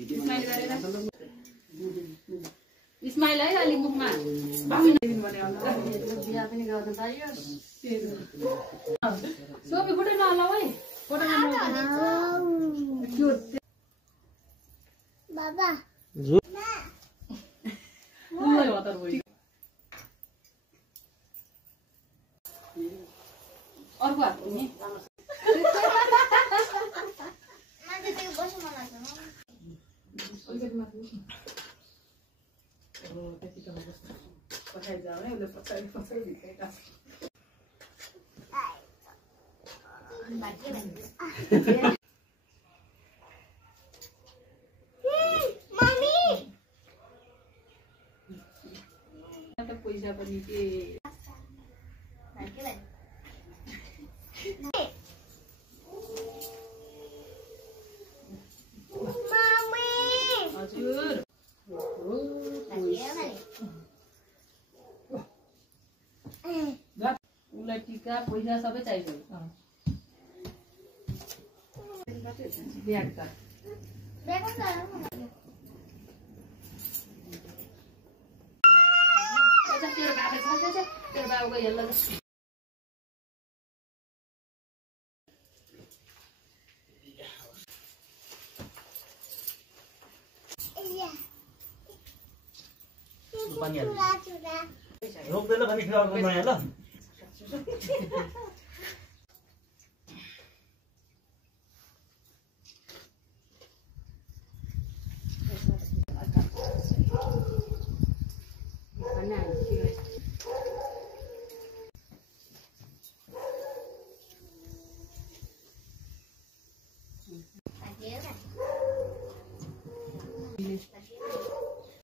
इस्माइल है अलि मुखमा बिहा पनि गर्न पाइयो सोपी फोटो नहलाउ है फोटो बाबा अर्को हात नि मान्छे त्यो बस्नु मन लाग्छ पैसा पनि के हजुर उसलाई टिका पैसा सबै चाहिन्छ ब्याग त तेरो बाबुको हेर्ला रोक्दैन भने फेरि अर्को नयाँ ल